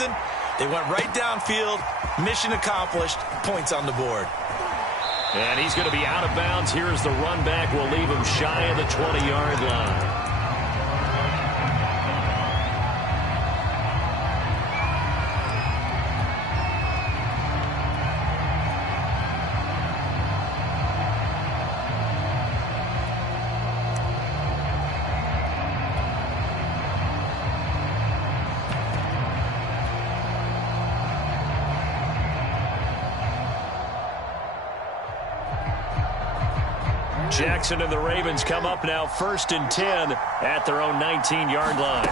season. They went right downfield. Mission accomplished. Points on the board. And he's going to be out of bounds. Here's the run back. We'll leave him shy of the 20-yard line. Jackson and the Ravens come up now 1st and 10 at their own 19-yard line.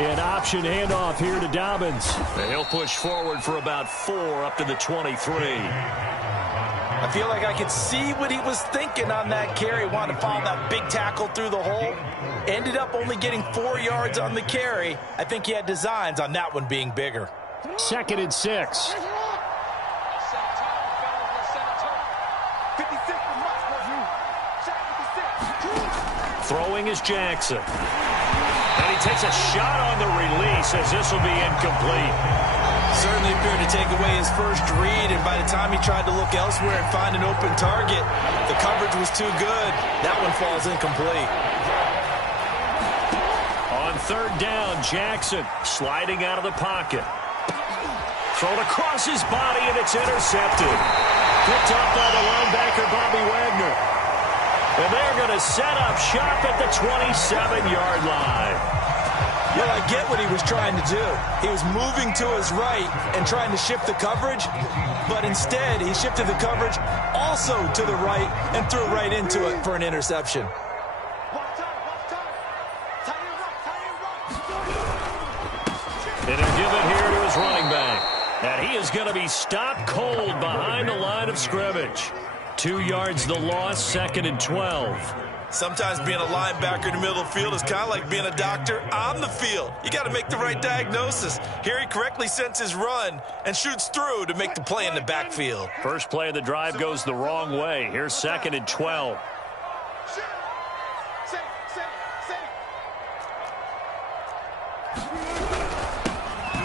An option handoff here to Dobbins. And he'll push forward for about 4 up to the 23. I feel like I could see what he was thinking on that carry. Wanted to follow that big tackle through the hole. Ended up only getting 4 yards on the carry. I think he had designs on that one being bigger. 2nd and 6. Throwing is Jackson. And he takes a shot on the release as this will be incomplete. Certainly appeared to take away his first read, and by the time he tried to look elsewhere and find an open target, the coverage was too good. That one falls incomplete. On 3rd down, Jackson sliding out of the pocket. Thrown across his body, and it's intercepted. Picked up by the linebacker, Bobby Wagner. And they're going to set up shop at the 27-yard line. Well, I get what he was trying to do. He was moving to his right and trying to shift the coverage, but instead he shifted the coverage also to the right and threw right into it for an interception. And he'll give it here to his running back. And he is going to be stopped cold behind the line of scrimmage. 2 yards the loss, 2nd and 12. Sometimes being a linebacker in the middle of the field is kind of like being a doctor on the field. You got to make the right diagnosis. Here he correctly senses run and shoots through to make the play in the backfield. First play of the drive goes the wrong way. Here's 2nd and 12.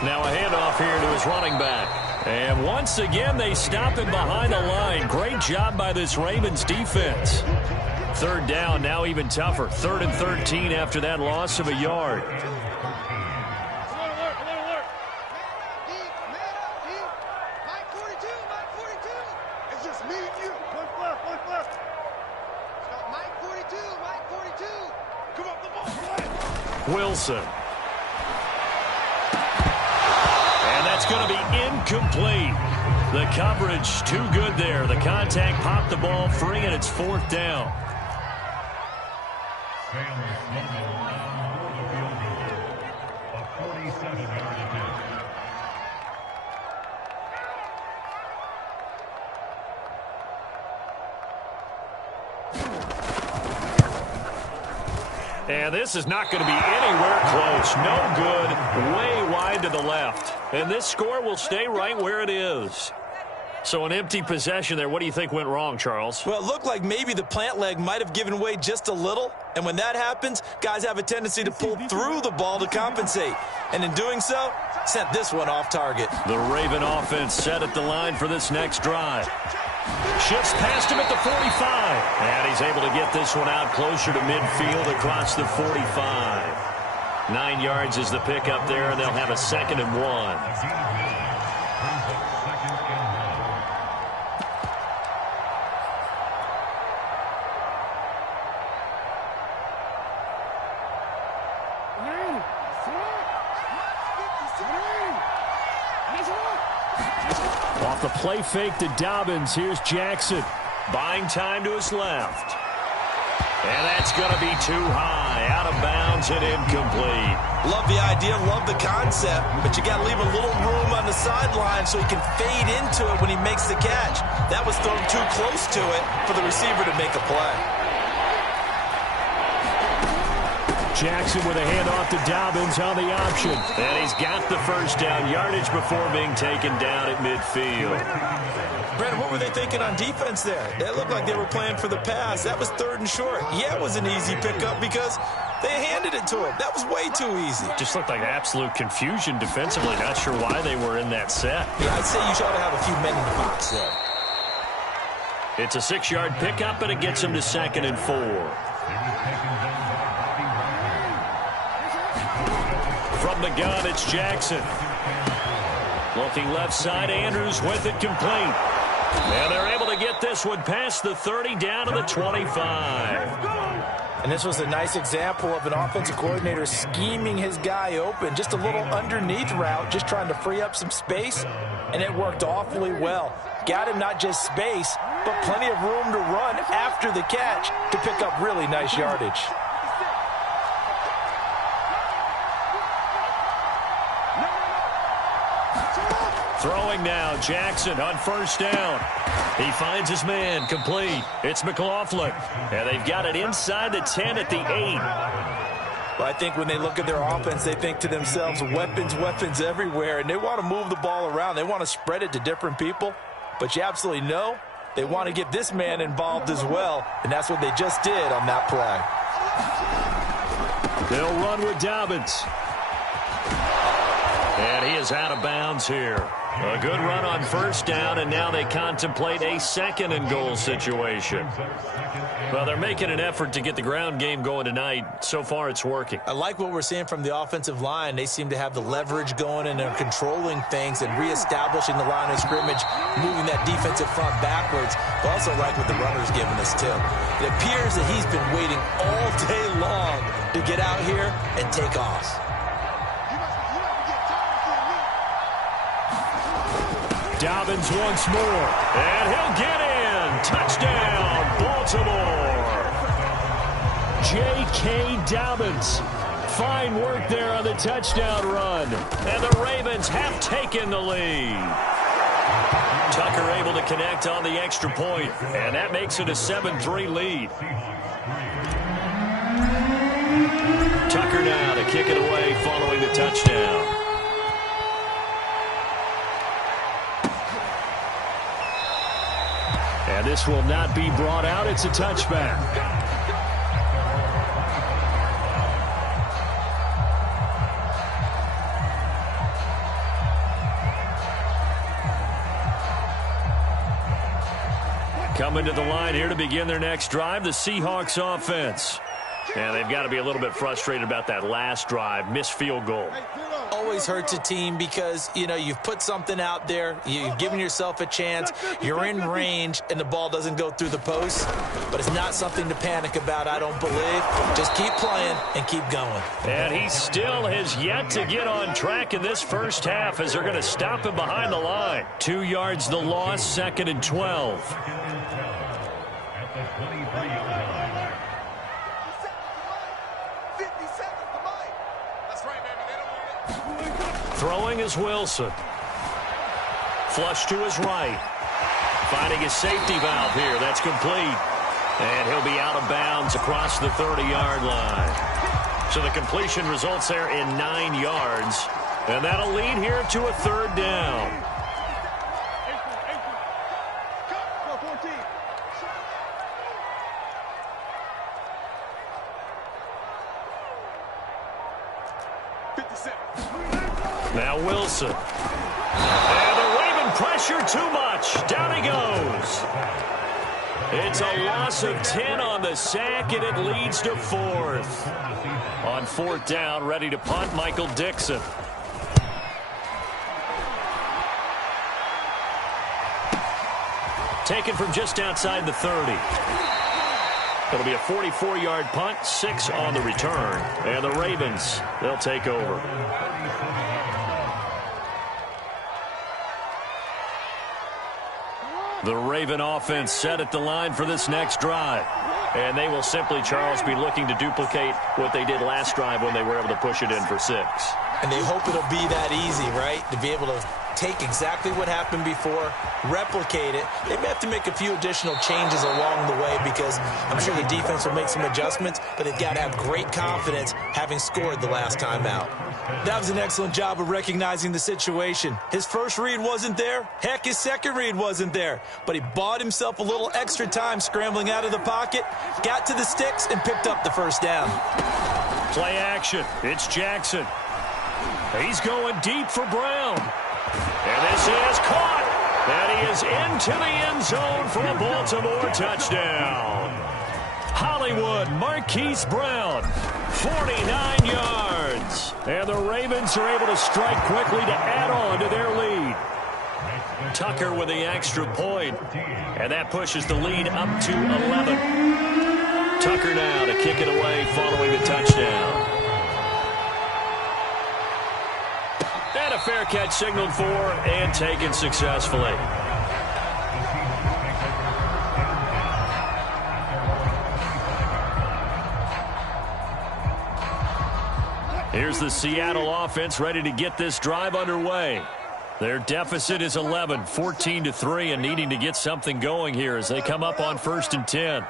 Now a handoff here to his running back. And once again, they stop him behind the line. Great job by this Ravens defense. 3rd down, now even tougher. 3rd and 13 after that loss of a yard. Wilson. It's going to be incomplete. The coverage too good there. The contact popped the ball free, and it's 4th down. And this is not going to be anywhere close. No good. Way wide to the left. And this score will stay right where it is. So an empty possession there. What do you think went wrong, Charles? Well, it looked like maybe the plant leg might have given way just a little. And when that happens, guys have a tendency to pull through the ball to compensate. And in doing so, sent this one off target. The Raven offense set at the line for this next drive. Shifts past him at the 45. And he's able to get this one out closer to midfield across the 45. 9 yards is the pickup there, and they'll have a 2nd and 1. Off the play fake to Dobbins, here's Jackson. Buying time to his left. And that's going to be too high, out of bounds and incomplete. Love the idea, love the concept, but you got to leave a little room on the sideline so he can fade into it when he makes the catch. That was thrown too close to it for the receiver to make a play. Jackson with a handoff to Dobbins on the option. And he's got the first down, yardage before being taken down at midfield. Brandon, what were they thinking on defense there? It looked like they were playing for the pass. That was 3rd and short. Yeah, it was an easy pickup because They handed it to him. That was way too easy. Just looked like absolute confusion defensively. Not sure why they were in that set. Yeah, I'd say you should have a few men in the box there. It's a 6-yard pickup, and it gets him to 2nd and 4. From the gun, it's Jackson. Looking left side, Andrews with it complete. And they're able to get this one past the 30 down to the 25. And this was a nice example of an offensive coordinator scheming his guy open. Just a little underneath route, just trying to free up some space. And it worked awfully well. Got him not just space, but plenty of room to run after the catch to pick up really nice yardage. Throwing now, Jackson on 1st down. He finds his man, complete. It's McLaughlin, and they've got it inside the 10 at the 8. Well, I think when they look at their offense, they think to themselves, weapons, weapons everywhere, and they want to move the ball around. They want to spread it to different people, but you absolutely know they want to get this man involved as well, and that's what they just did on that play. They'll run with Dobbins. And he is out of bounds here. A good run on 1st down, and now they contemplate a 2nd and goal situation. Well, they're making an effort to get the ground game going tonight. So far, it's working. I like what we're seeing from the offensive line. They seem to have the leverage going, and they're controlling things and reestablishing the line of scrimmage, moving that defensive front backwards. I also like what the runner's giving us, too. It appears that he's been waiting all day long to get out here and take off. Dobbins once more, and he'll get in. Touchdown, Baltimore. J.K. Dobbins. Fine work there on the touchdown run. And the Ravens have taken the lead. Tucker able to connect on the extra point, and that makes it a 7-3 lead. Tucker now to kick it away following the touchdown. And this will not be brought out. It's a touchback. Coming to the line here to begin their next drive, the Seahawks offense. And they've got to be a little bit frustrated about that last drive, missed field goal. Always hurts a team because, you know, you've put something out there, you've given yourself a chance, you're in range, and the ball doesn't go through the post. But it's not something to panic about, I don't believe. Just keep playing and keep going. And he still has yet to get on track in this first half as they're going to stop him behind the line. 2 yards the loss, 2nd and 12. Throwing is Wilson. Flush to his right. Finding his safety valve here. That's complete. And he'll be out of bounds across the 30-yard line. So the completion results there in 9 yards. And that'll lead here to a 3rd down. Now Wilson. And the Raven pressure too much. Down he goes. It's a loss of 10 on the sack, and it leads to 4th. On 4th down, ready to punt, Michael Dixon. Taken from just outside the 30. It'll be a 44-yard punt, 6 on the return. And the Ravens, they'll take over. The Raven offense set at the line for this next drive. And they will simply, Charles, be looking to duplicate what they did last drive when they were able to push it in for 6. And they hope it'll be that easy, right? To be able to take exactly what happened before, replicate it. They may have to make a few additional changes along the way because I'm sure the defense will make some adjustments, but they've got to have great confidence having scored the last time out. That was an excellent job of recognizing the situation. His first read wasn't there. Heck, his second read wasn't there. But he bought himself a little extra time scrambling out of the pocket, got to the sticks, and picked up the 1st down. Play action. It's Jackson. He's going deep for Brown. And this is caught. And he is into the end zone for a Baltimore touchdown. Hollywood Marquise Brown, 49 yards. And the Ravens are able to strike quickly to add on to their lead. Tucker with the extra point. And that pushes the lead up to 11. Tucker now to kick it away following the touchdown. And a fair catch signaled for and taken successfully. Here's the Seattle offense ready to get this drive underway. Their deficit is 11, 14-3, and needing to get something going here as they come up on 1st and 10.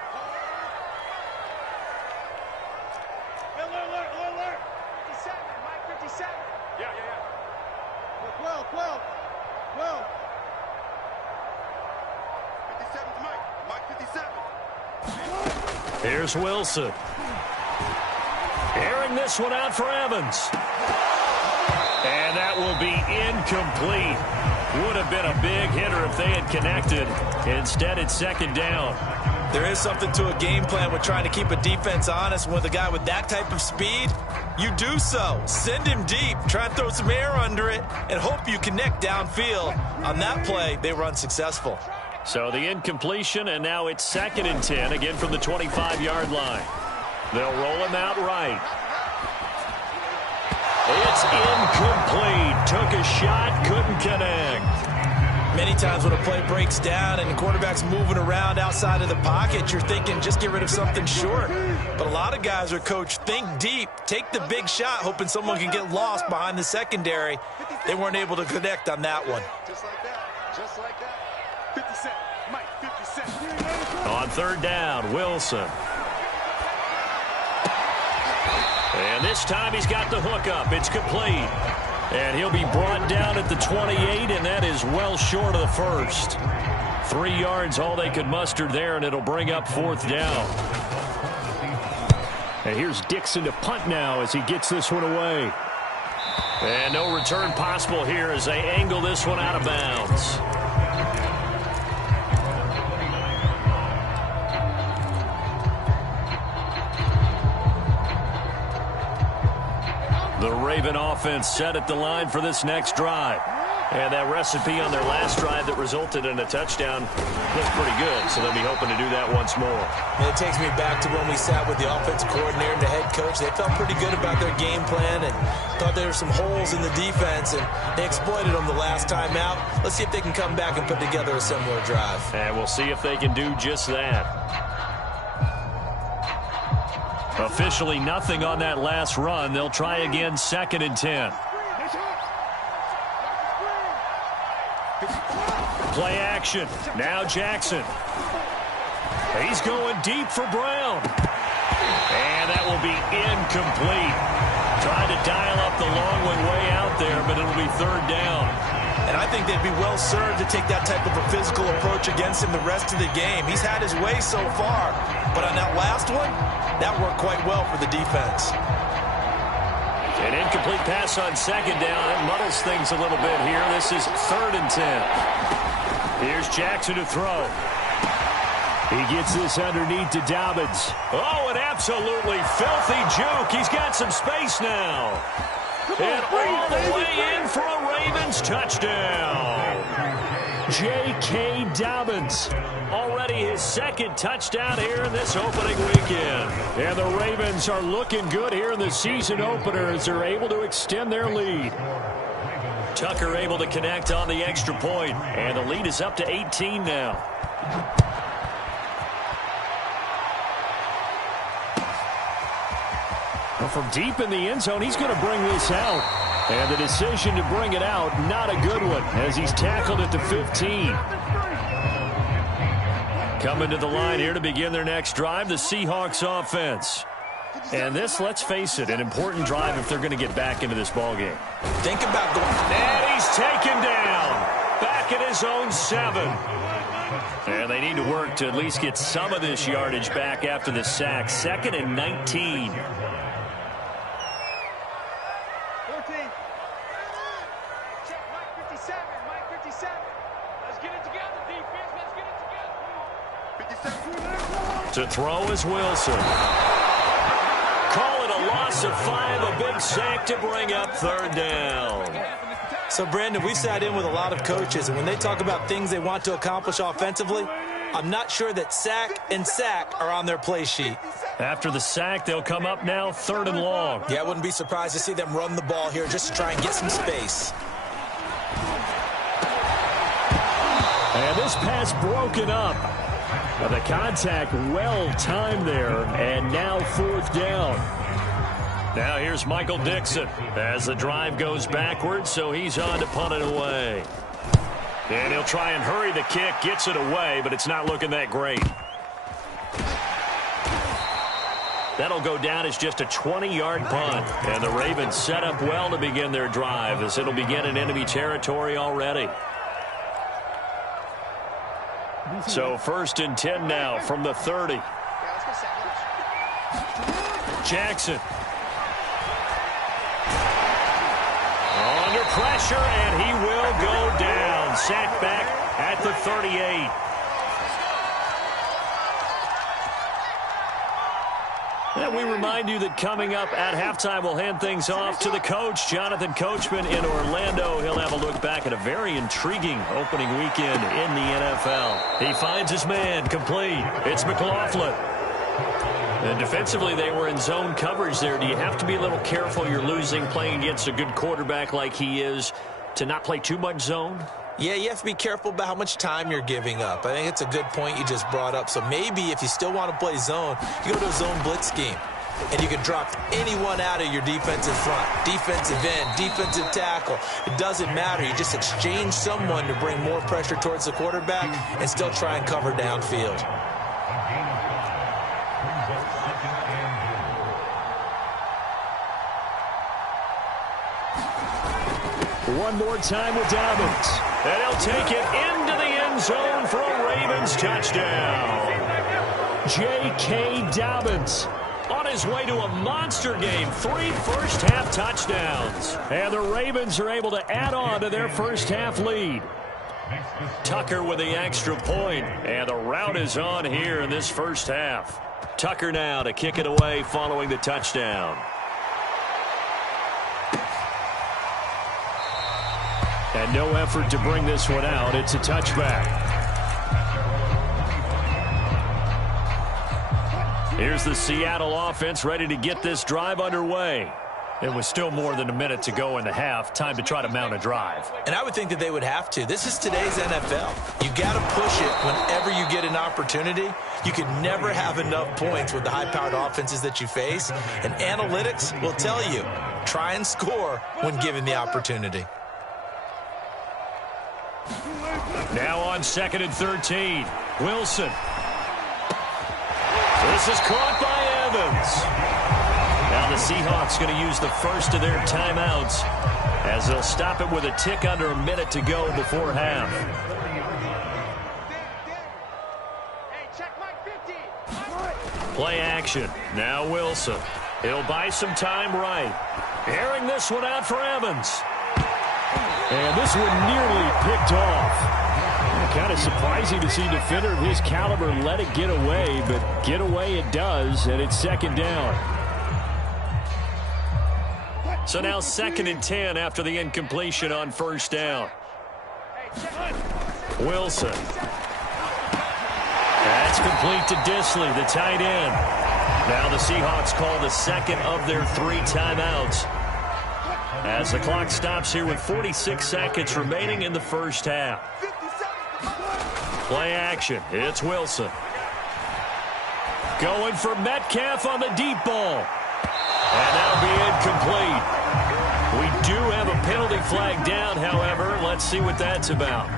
Here's Wilson. Airing this one out for Evans. And that will be incomplete. Would have been a big hitter if they had connected. Instead, it's 2nd down. There is something to a game plan with trying to keep a defense honest. With a guy with that type of speed, you do so. Send him deep. Try and throw some air under it and hope you connect downfield. On that play, they were unsuccessful. So the incompletion, and now it's 2nd and 10, again from the 25-yard line. They'll roll him out right. It's incomplete. Took a shot, couldn't connect. Many times when a play breaks down and the quarterback's moving around outside of the pocket, you're thinking just get rid of something short. But a lot of guys are coached, think deep, take the big shot, hoping someone can get lost behind the secondary. They weren't able to connect on that one. Just like that. Just like that. 50 Cent. Mike, 50 Cent. On 3rd down, Wilson. And this time he's got the hook up. It's complete. And he'll be brought down at the 28, and that is well short of the first. 3 yards, all they could muster there, and it'll bring up 4th down. And here's Dixon to punt now as he gets this one away. And no return possible here as they angle this one out of bounds. The Raven offense set at the line for this next drive. And that recipe on their last drive that resulted in a touchdown looked pretty good, so they'll be hoping to do that once more. And it takes me back to when we sat with the offensive coordinator and the head coach. They felt pretty good about their game plan and thought there were some holes in the defense, and they exploited them the last time out. Let's see if they can come back and put together a similar drive. And we'll see if they can do just that. Officially nothing on that last run. They'll try again 2nd and 10. Play action. Now Jackson. He's going deep for Brown. And that will be incomplete. Trying to dial up the long one way out there, but it'll be 3rd down. And I think they'd be well served to take that type of a physical approach against him the rest of the game. He's had his way so far, but on that last one, that worked quite well for the defense. An incomplete pass on 2nd down. That muddles things a little bit here. This is 3rd and 10. Here's Jackson to throw. He gets this underneath to Dobbins. Oh, an absolutely filthy juke. He's got some space now. And all the way in for a Ravens touchdown. J.K. Dobbins. Already his 2nd touchdown here in this opening weekend. And the Ravens are looking good here in the season opener as they're able to extend their lead. Tucker able to connect on the extra point, and the lead is up to 18 now. Well, from deep in the end zone, he's going to bring this out. And the decision to bring it out, not a good one, as he's tackled at the 15. Coming to the line here to begin their next drive, the Seahawks offense. And this, let's face it, an important drive if they're going to get back into this ballgame. Think about going. And he's taken down. Back at his own 7. And they need to work to at least get some of this yardage back after the sack. 2nd and 19. 57, Mike, 57. Let's get it together, defense. Let's get it together. 57. To throw is Wilson. Call it a loss of 5, a big sack to bring up third down. So, Brandon, we've sat in with a lot of coaches, and when they talk about things they want to accomplish offensively, I'm not sure that sack and sack are on their play sheet. After the sack, they'll come up now 3rd and long. Yeah, I wouldn't be surprised to see them run the ball here just to try and get some space. And this pass broken up. The contact well timed there, and now 4th down. Now here's Michael Dixon as the drive goes backwards, so he's on to punt it away. And he'll try and hurry the kick, gets it away, but it's not looking that great. That'll go down as just a 20-yard punt. And the Ravens set up well to begin their drive as it'll begin in enemy territory already. So 1st and 10 now from the 30. Jackson. Under pressure, and he will go down. Sacked back at the 38. And we remind you that coming up at halftime, we'll hand things off to the coach, Jonathan Coachman in Orlando. He'll have a look back at a very intriguing opening weekend in the NFL. He finds his man complete. It's McLaughlin. And defensively, they were in zone coverage there. Do you have to be a little careful? You're losing playing against a good quarterback like he is to not play too much zone? Yeah, you have to be careful about how much time you're giving up. I think it's a good point you just brought up. So maybe if you still want to play zone, you go to a zone blitz scheme. And you can drop anyone out of your defensive front, defensive end, defensive tackle. It doesn't matter. You just exchange someone to bring more pressure towards the quarterback and still try and cover downfield. One more time with Dobbins. And he'll take it into the end zone for a Ravens touchdown. J.K. Dobbins on his way to a monster game. 3 first-half touchdowns. And the Ravens are able to add on to their first-half lead. Tucker with the extra point. And the route is on here in this first half. Tucker now to kick it away following the touchdown. And no effort to bring this one out. It's a touchback. Here's the Seattle offense ready to get this drive underway. It was still more than a minute to go in the half. Time to try to mount a drive. And I would think that they would have to. This is today's NFL. You got to push it whenever you get an opportunity. You can never have enough points with the high-powered offenses that you face. And analytics will tell you, try and score when given the opportunity. Now on 2nd and 13. Wilson. This is caught by Evans. Now the Seahawks going to use the first of their timeouts as they'll stop it with a tick under a minute to go before half. Play action. Now Wilson. He'll buy some time right. Airing this one out for Evans. And this one nearly picked off. Kind of surprising to see a defender of his caliber let it get away, but get away it does, and it's 2nd down. So now 2nd and 10 after the incompletion on 1st down. Wilson. That's complete to Disley, the tight end. Now the Seahawks call the 2nd of their 3 timeouts as the clock stops here with 46 seconds remaining in the first half. Play action. It's Wilson. Going for Metcalf on the deep ball. And that'll be incomplete. We do have a penalty flag down, however. Let's see what that's about.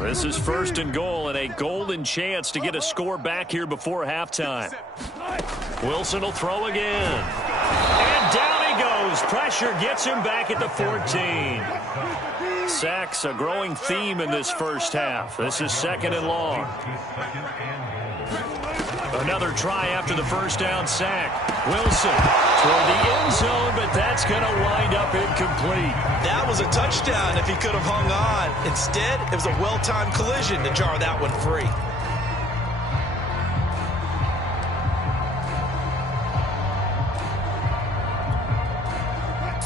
This is 1st and goal and a golden chance to get a score back here before halftime. Wilson will throw again. And down he goes. Pressure gets him back at the 14. Sacks a growing theme in this first half. This is 2nd and long. Another try after the first down sack. Wilson toward the end zone, but that's it's going to wind up incomplete. That was a touchdown if he could have hung on. Instead, it was a well-timed collision to jar that one free.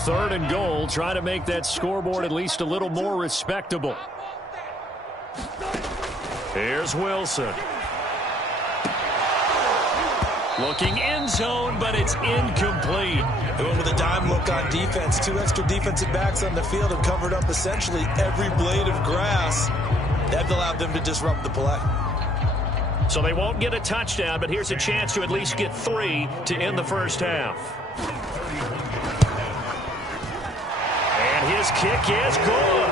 Third and goal, try to make that scoreboard at least a little more respectable. Here's Wilson. Looking end zone, but it's incomplete. Going with a dime look on defense. 2 extra defensive backs on the field and covered up essentially every blade of grass. That allowed them to disrupt the play. So they won't get a touchdown, but here's a chance to at least get 3 to end the first half. And his kick is good.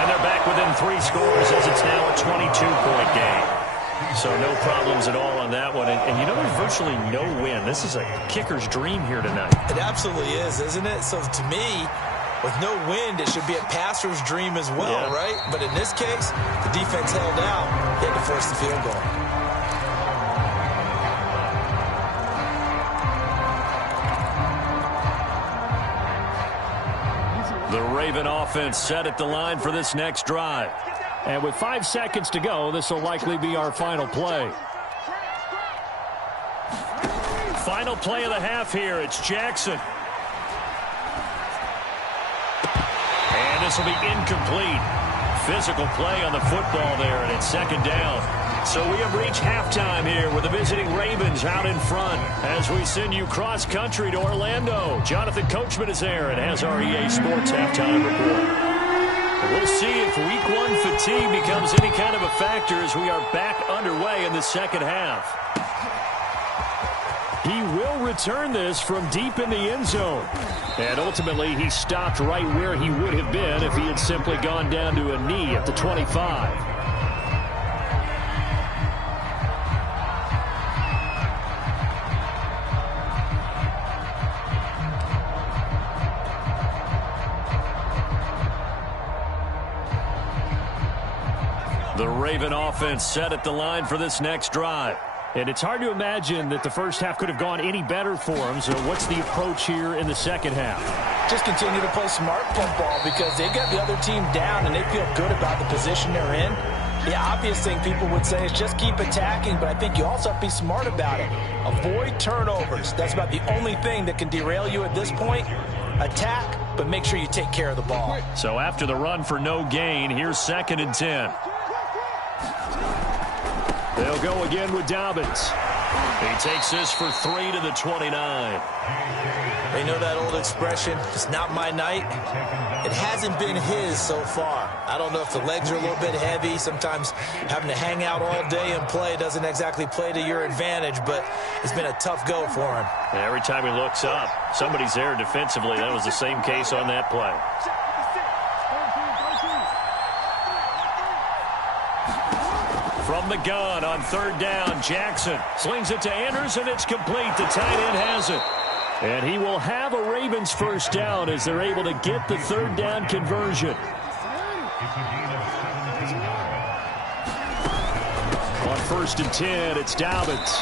And they're back within 3 scores as it's now a 22-point game. So no problems at all on that one. And you know there's virtually no win. This is a kicker's dream here tonight. It absolutely is, isn't it? So to me, with no wind, it should be a passer's dream as well, right? But in this case, the defense held out. They had to force the field goal. The Raven offense set at the line for this next drive. And with 5 seconds to go, this will likely be our final play. Final play of the half here. It's Jackson. And this will be incomplete. Physical play on the football there, and it's second down. So we have reached halftime here with the visiting Ravens out in front as we send you cross-country to Orlando. Jonathan Coachman is there and has our EA Sports halftime report. We'll see if week 1 fatigue becomes any kind of a factor as we are back underway in the second half. He will return this from deep in the end zone. And ultimately, he stopped right where he would have been if he had simply gone down to a knee at the 25. The Raven offense set at the line for this next drive. And it's hard to imagine that the first half could have gone any better for them. So what's the approach here in the second half? Just continue to play smart football because they got the other team down and they feel good about the position they're in. The obvious thing people would say is just keep attacking, but I think you also have to be smart about it. Avoid turnovers. That's about the only thing that can derail you at this point. Attack, but make sure you take care of the ball. So after the run for no gain, here's 2nd and 10. They'll go again with Dobbins. He takes this for 3 to the 29. They know that old expression, it's not my night. It hasn't been his so far. I don't know if the legs are a little bit heavy. Sometimes having to hang out all day and play doesn't exactly play to your advantage, but it's been a tough go for him. Every time he looks up, somebody's there defensively. That was the same case on that play. From the gun on 3rd down, Jackson slings it to Andrews, and it's complete. The tight end has it. And he will have a Ravens first down as they're able to get the 3rd down conversion. On 1st and 10, it's Dobbins.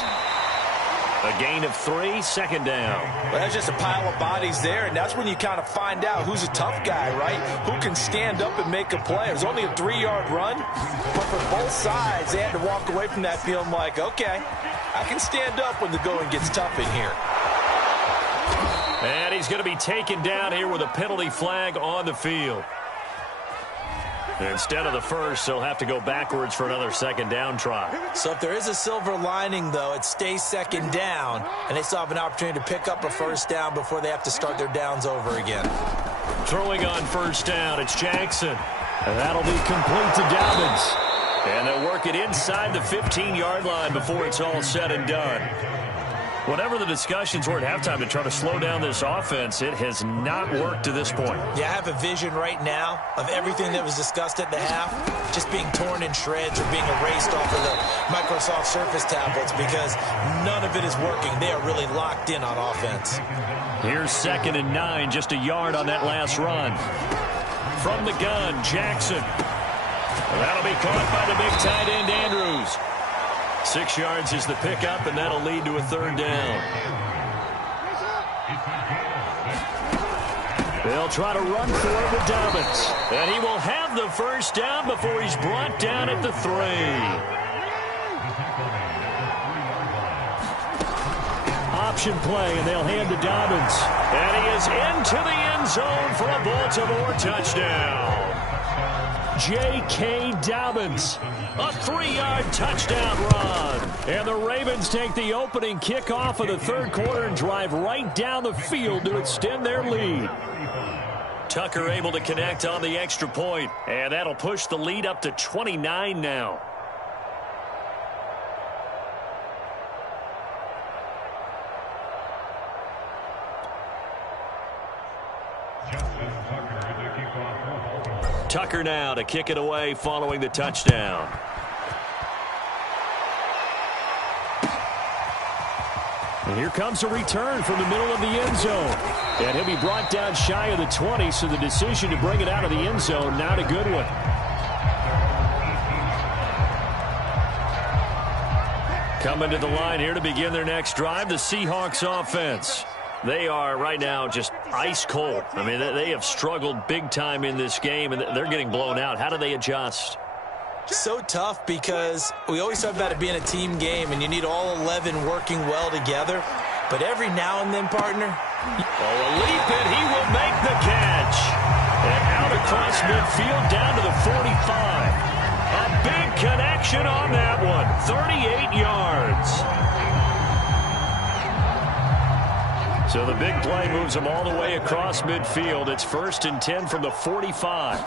A gain of 3, 2nd down. Well, that's just a pile of bodies there, and that's when you kind of find out who's a tough guy, right? Who can stand up and make a play. It was only a 3-yard run, but for both sides, they had to walk away from that feeling like, okay, I can stand up when the going gets tough in here. And he's going to be taken down here with a penalty flag on the field. Instead of the first, they'll have to go backwards for another 2nd down try. So if there is a silver lining, though, it stays 2nd down, and they still have an opportunity to pick up a 1st down before they have to start their downs over again. Throwing on 1st down, it's Jackson. And that'll be complete to Dobbins. And they'll work it inside the 15-yard line before it's all said and done. Whatever the discussions were at halftime to try to slow down this offense, it has not worked to this point. Yeah, I have a vision right now of everything that was discussed at the half just being torn in shreds or being erased off of the Microsoft Surface tablets because none of it is working. They are really locked in on offense. Here's 2nd and 9, just a yard on that last run. From the gun, Jackson. That'll be caught by the big tight end, Andrews. 6 yards is the pickup, and that'll lead to a 3rd down. They'll try to run for it with Dobbins. And he will have the first down before he's brought down at the 3. Option play, and they'll hand to Dobbins. And he is into the end zone for a Baltimore touchdown. J.K. Dobbins, a 3-yard touchdown run. And the Ravens take the opening kickoff of the third quarter and drive right down the field to extend their lead. Tucker able to connect on the extra point, and that'll push the lead up to 29 now. Tucker now to kick it away following the touchdown. And here comes a return from the middle of the end zone. And he'll be brought down shy of the 20, so the decision to bring it out of the end zone, not a good one. Coming to the line here to begin their next drive, the Seahawks offense. They are right now just ice cold. I mean, they have struggled big time in this game, and they're getting blown out. How do they adjust? So tough because we always talk about it being a team game, and you need all 11 working well together. But every now and then, partner. Oh, a leap, and he will make the catch. And out across midfield down to the 45. A big connection on that one. 38 yards. So the big play moves him all the way across midfield. It's 1st and 10 from the 45.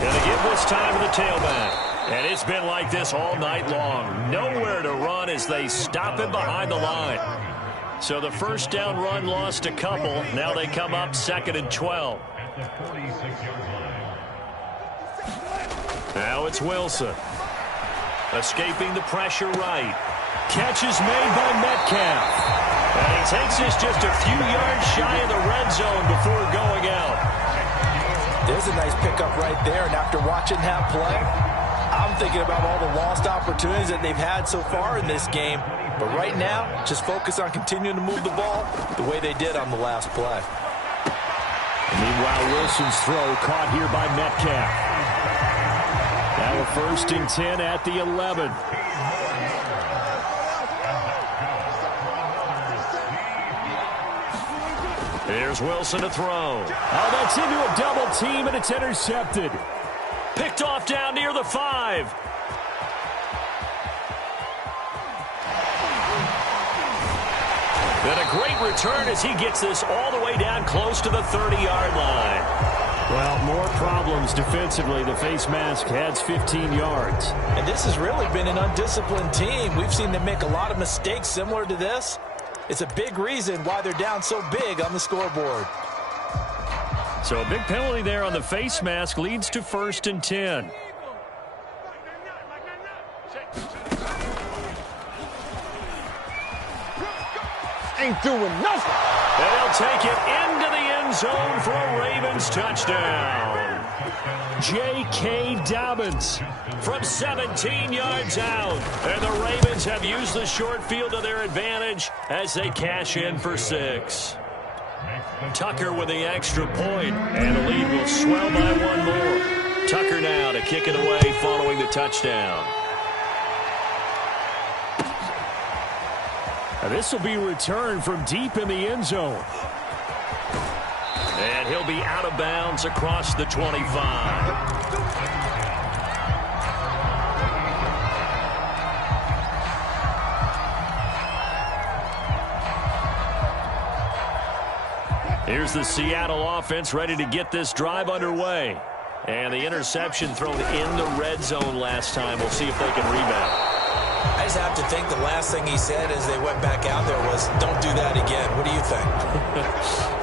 And they give this time to the tailback. And it's been like this all night long. Nowhere to run as they stop him behind the line. So the first down run lost a couple. Now they come up 2nd and 12. Now it's Wilson. Escaping the pressure right. Catch is made by Metcalf. And he takes this just a few yards shy of the red zone before going out. There's a nice pickup right there, and after watching that play, I'm thinking about all the lost opportunities that they've had so far in this game. But right now, just focus on continuing to move the ball the way they did on the last play. Meanwhile, Wilson's throw caught here by Metcalf. Now a 1st and 10 at the 11. Here's Wilson to throw. Oh, that's into a double team, and it's intercepted. Picked off down near the 5. Then a great return as he gets this all the way down close to the 30-yard line. Well, more problems defensively. The face mask adds 15 yards. And this has really been an undisciplined team. We've seen them make a lot of mistakes similar to this. It's a big reason why they're down so big on the scoreboard. So a big penalty there on the face mask leads to 1st and 10. Ain't doing nothing. They'll take it into the end zone for a Ravens touchdown. J.K. Dobbins from 17 yards out. And the Ravens have used the short field to their advantage as they cash in for 6. Tucker with the extra point, and the lead will swell by 1 more. Tucker now to kick it away following the touchdown. And this will be returned from deep in the end zone. And he'll be out of bounds across the 25. Here's the Seattle offense ready to get this drive underway. And the interception thrown in the red zone last time. We'll see if they can rebound. I just have to think the last thing he said as they went back out there was, don't do that again. What do you think?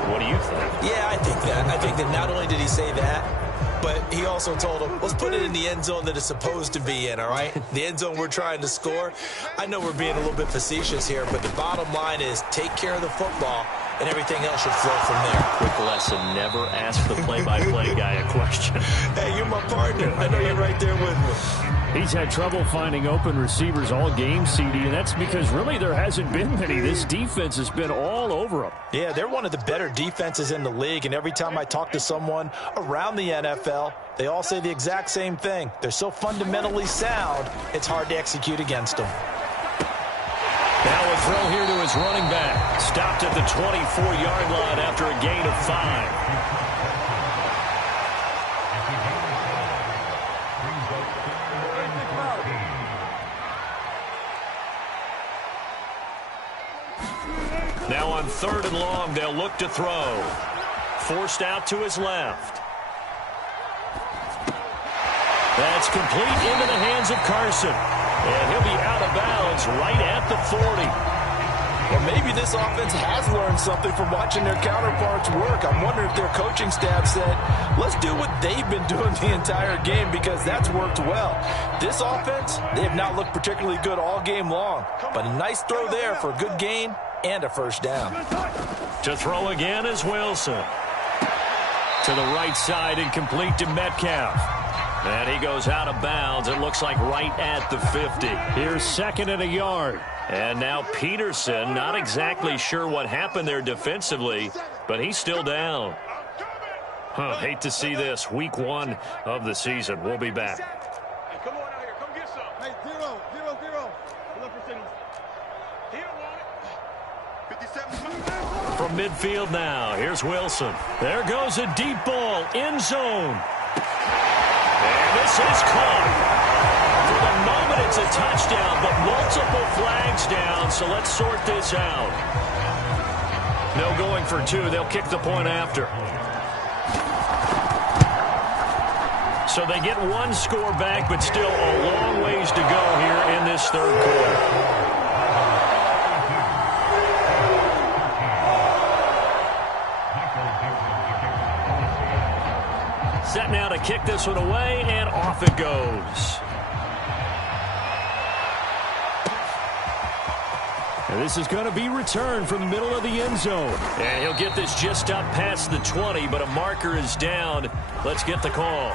What do you think? Yeah, I think that. I think that not only did he say that, but he also told him, let's put it in the end zone that it's supposed to be in, all right? The end zone we're trying to score. I know we're being a little bit facetious here, but the bottom line is take care of the football and everything else should flow from there. Quick lesson, never ask the play-by-play guy a question. Hey, you're my partner. I know you're right there with me. He's had trouble finding open receivers all game, CD, and that's because really there hasn't been many. This defense has been all over him. Yeah, they're one of the better defenses in the league, and every time I talk to someone around the NFL, they all say the exact same thing. They're so fundamentally sound, it's hard to execute against them. Now a throw here to his running back. Stopped at the 24-yard line after a gain of 5. Now on 3rd and long, they'll look to throw. Forced out to his left. That's complete into the hands of Carson. And he'll be out of bounds right at the 40. Well, maybe this offense has learned something from watching their counterparts work. I'm wondering if their coaching staff said, let's do what they've been doing the entire game, because that's worked well. This offense, they have not looked particularly good all game long. But a nice throw there for a good gain and a first down. To throw again is Wilson. To the right side and complete to Metcalf. And he goes out of bounds. It looks like right at the 50. Here's 2nd and a yard. And now Peterson, not exactly sure what happened there defensively, but he's still down. Hate to see this. Week 1 of the season. We'll be back. Hey, come on out here. Come get some. Hey, 0, 0, 0. Look for signals. He don't want it. 57. From midfield now, here's Wilson. There goes a deep ball, end zone. And this is caught. For the moment, it's a touchdown, but multiple flags down, so let's sort this out. No going for 2. They'll kick the point after. So they get 1 score back, but still a long ways to go here in this 3rd quarter. Set now to kick this one away, and off it goes. And this is going to be returned from the middle of the end zone. And he'll get this just up past the 20, but a marker is down. Let's get the call.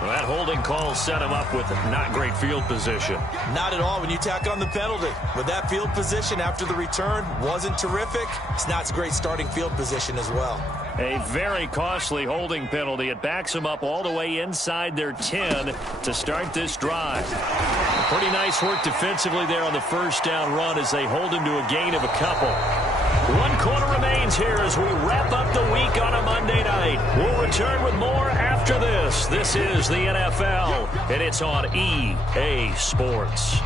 Well, that holding call set him up with not great field position. Not at all when you tack on the penalty. With that field position after the return wasn't terrific, it's not a great starting field position as well. A very costly holding penalty. It backs them up all the way inside their 10 to start this drive. Pretty nice work defensively there on the first down run as they hold him to a gain of a couple. 1 quarter remains here as we wrap up the week on a Monday night. We'll return with more after this. This is the NFL, and it's on EA Sports.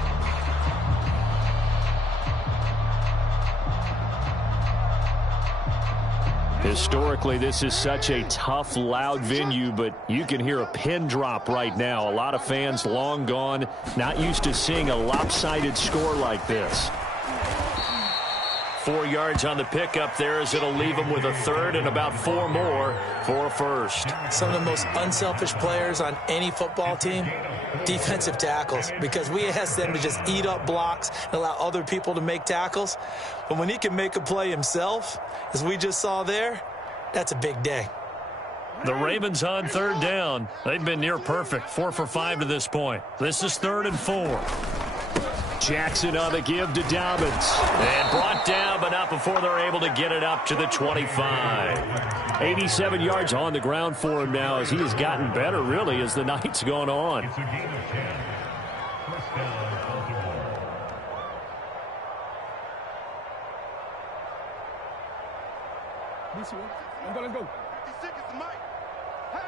Historically, this is such a tough, loud venue, but you can hear a pin drop right now. A lot of fans long gone, not used to seeing a lopsided score like this. 4 yards on the pickup there as it'll leave them with a 3rd and about 4 more for a first. Some of the most unselfish players on any football team, defensive tackles, because we ask them to just eat up blocks and allow other people to make tackles. But when he can make a play himself, as we just saw there, that's a big day. The Ravens on 3rd down. They've been near perfect, 4 for 5 to this point. This is 3rd and 4. Jackson on the give to Dobbins. And brought down, but not before they're able to get it up to the 25. 87 yards on the ground for him now as he has gotten better, really, as the night's gone on. I'm gonna go. 56 is Mike. Hey.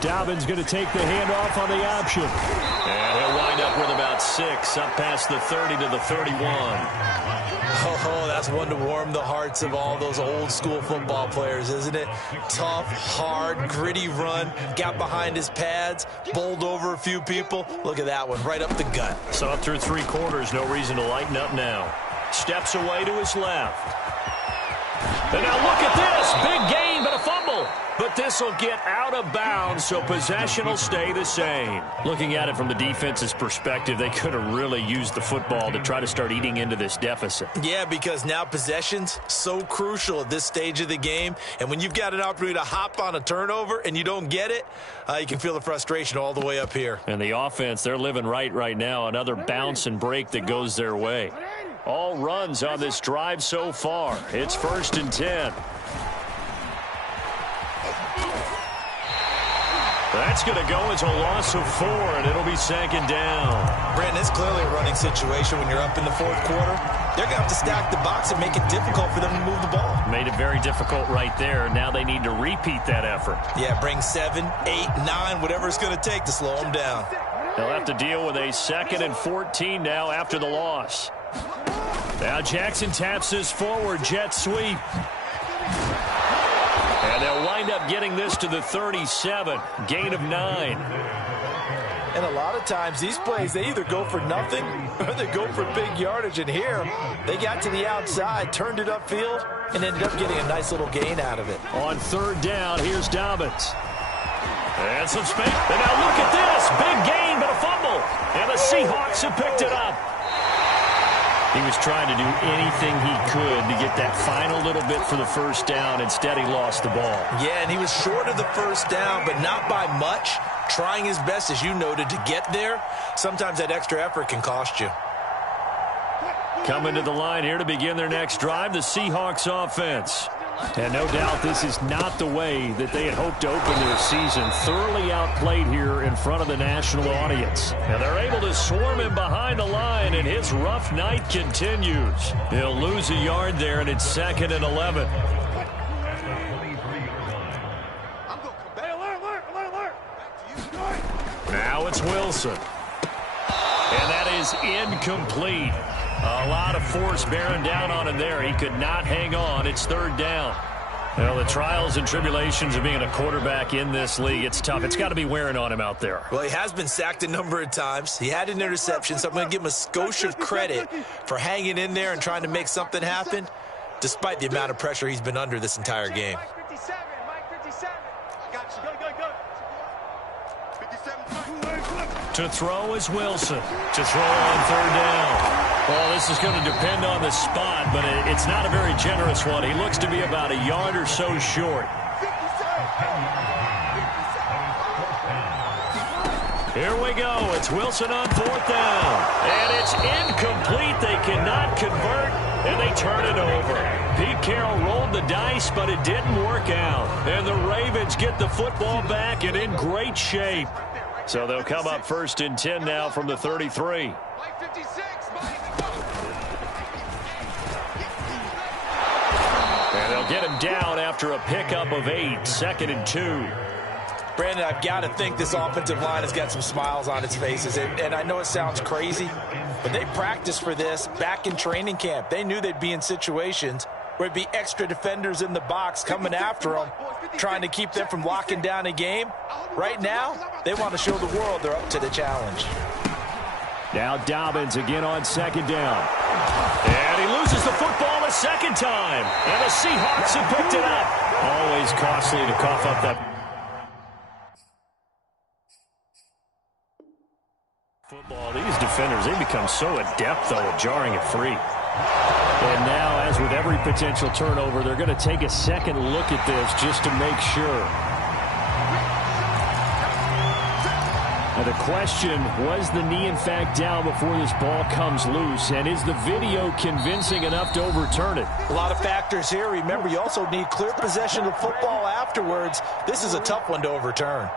Dobbins going to take the handoff on the option. And he'll wind up with about 6, up past the 30 to the 31. Oh, that's one to warm the hearts of all those old school football players, isn't it? Tough, hard, gritty run, got behind his pads, bowled over a few people. Look at that one, right up the gut. So up through 3 quarters, no reason to lighten up now. Steps away to his left. And now look at this. Big gain, but a fumble. But this will get out of bounds, so possession will stay the same. Looking at it from the defense's perspective, they could have really used the football to try to start eating into this deficit. Yeah, because now possession's so crucial at this stage of the game. And when you've got an opportunity to hop on a turnover and you don't get it, you can feel the frustration all the way up here. And the offense, they're living right now. Another bounce and break that goes their way. All runs on this drive so far. It's 1st and 10. That's going to go as a loss of 4, and it'll be 2nd down. Brandon, it's clearly a running situation when you're up in the 4th quarter. They're going to have to stack the box and make it difficult for them to move the ball. Made it very difficult right there. Now they need to repeat that effort. Yeah, bring 7, 8, 9, whatever it's going to take to slow them down. They'll have to deal with a 2nd and 14 now after the loss. Now Jackson taps this forward jet sweep. And they'll wind up getting this to the 37. Gain of 9. And a lot of times these plays, they either go for nothing or they go for big yardage. And here, they got to the outside, turned it upfield, and ended up getting a nice little gain out of it. On 3rd down, here's Dobbins. And some space. And now look at this. Big gain, but a fumble. And the Seahawks have picked it up. He was trying to do anything he could to get that final little bit for the 1st down. Instead, he lost the ball. Yeah, and he was short of the 1st down, but not by much. Trying his best, as you noted, to get there. Sometimes that extra effort can cost you. Coming to the line here to begin their next drive, the Seahawks offense. And no doubt this is not the way that they had hoped to open their season. Thoroughly outplayed here in front of the national audience. And they're able to swarm him behind the line, and his rough night continues. He'll lose a yard there, and it's 2nd and 11. Now it's Wilson. And that is incomplete. A lot of force bearing down on him there. He could not hang on. It's 3rd down. Well, the trials and tribulations of being a quarterback in this league, it's tough. It's got to be wearing on him out there. Well, he has been sacked a number of times. He had an interception, so I'm going to give him a skosh of credit for hanging in there and trying to make something happen, despite the amount of pressure he's been under this entire game. Mike 57. Got you. Go. 57. To throw is Wilson. To throw on 3rd down. Well, this is going to depend on the spot, but it's not a very generous one. He looks to be about a yard or so short. Here we go. It's Wilson on 4th down. And it's incomplete. They cannot convert, and they turn it over. Pete Carroll rolled the dice, but it didn't work out. And the Ravens get the football back and in great shape. So they'll come up 1st and 10 now from the 33. Mike 56. And they'll get him down after a pickup of 8, 2nd and 2. Brandon, I've got to think this offensive line has got some smiles on its faces. And I know it sounds crazy, but they practiced for this back in training camp. They knew they'd be in situations where it'd be extra defenders in the box coming after them, trying to keep them from locking down a game. Right now, they want to show the world they're up to the challenge. Now Dobbins again on 2nd down. And he loses the football a 2nd time. And the Seahawks have picked it up. Always costly to cough up that football. These defenders, they become so adept, though, at jarring it free. And now, as with every potential turnover, they're going to take a second look at this just to make sure. Now the question, was the knee in fact down before this ball comes loose? And is the video convincing enough to overturn it? A lot of factors here. Remember, you also need clear possession of football afterwards. This is a tough one to overturn.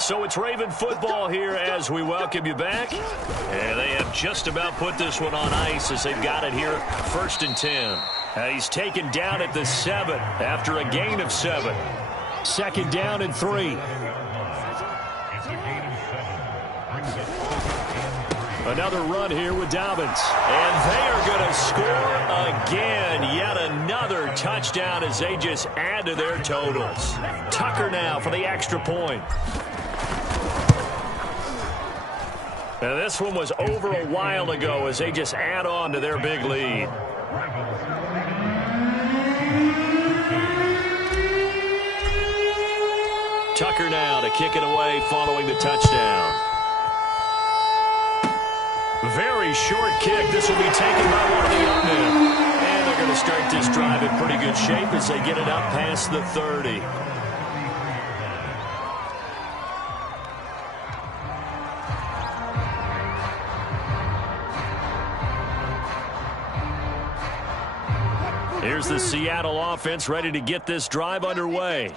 So it's Raven football here as we welcome you back. And they have just about put this one on ice as they've got it here, 1st and 10. He's taken down at the 7 after a gain of 7. 2nd down and 3. Another run here with Dobbins. And they are going to score again. Yet another touchdown as they just add to their totals. Tucker now for the extra point. Now this one was over a while ago as they just add on to their big lead. Tucker now to kick it away following the touchdown. Very short kick. This will be taken by one of the young men. And they're going to start this drive in pretty good shape as they get it up past the 30. Here's the Seattle offense ready to get this drive underway.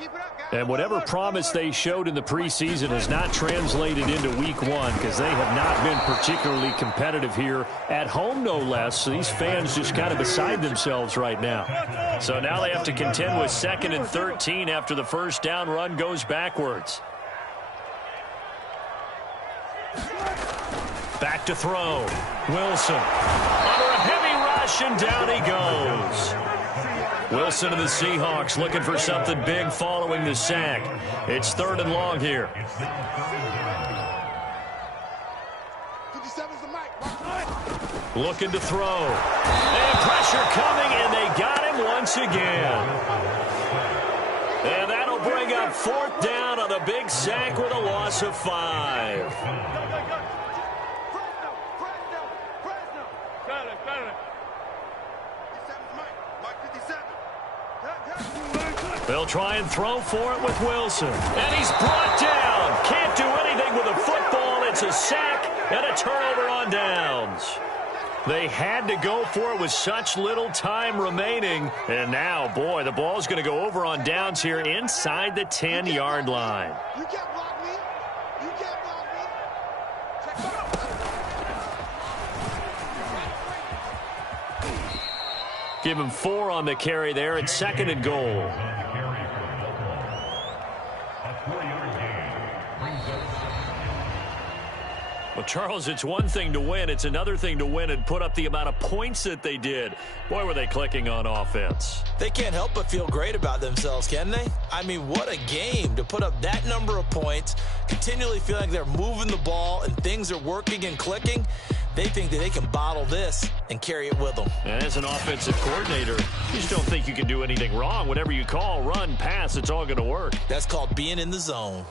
And whatever promise they showed in the preseason has not translated into week one because they have not been particularly competitive here at home, no less. So these fans just kind of beside themselves right now. So now they have to contend with 2nd and 13 after the first down run goes backwards. Back to throw. Wilson under a heavy rush, and down he goes. Wilson of the Seahawks looking for something big following the sack. It's 3rd and long here. Looking to throw. And pressure coming, and they got him once again. And that'll bring up 4th down on a big sack with a loss of 5. They'll try and throw for it with Wilson. And he's brought down. Can't do anything with a football. It's a sack and a turnover on downs. They had to go for it with such little time remaining. And now, boy, the ball's going to go over on downs here inside the 10-yard line. You can't block me. You can't block me. Give him 4 on the carry there. It's 2nd and goal. Well, Charles, it's one thing to win. It's another thing to win and put up the amount of points that they did. Boy, were they clicking on offense. They can't help but feel great about themselves, can they? I mean, what a game to put up that number of points, continually feeling like they're moving the ball and things are working and clicking. They think that they can bottle this and carry it with them. And as an offensive coordinator, you just don't think you can do anything wrong. Whatever you call, run, pass, it's all going to work. That's called being in the zone.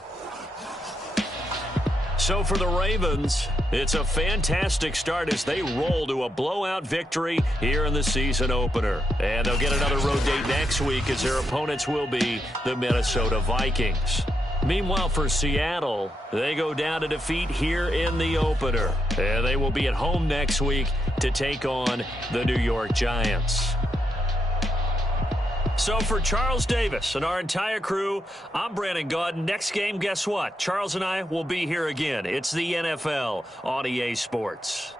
So for the Ravens, it's a fantastic start as they roll to a blowout victory here in the season opener. And they'll get another road date next week as their opponents will be the Minnesota Vikings. Meanwhile, for Seattle, they go down to defeat here in the opener. And they will be at home next week to take on the New York Giants. So for Charles Davis and our entire crew, I'm Brandon Gaudin. Next game, guess what? Charles and I will be here again. It's the NFL on EA Sports.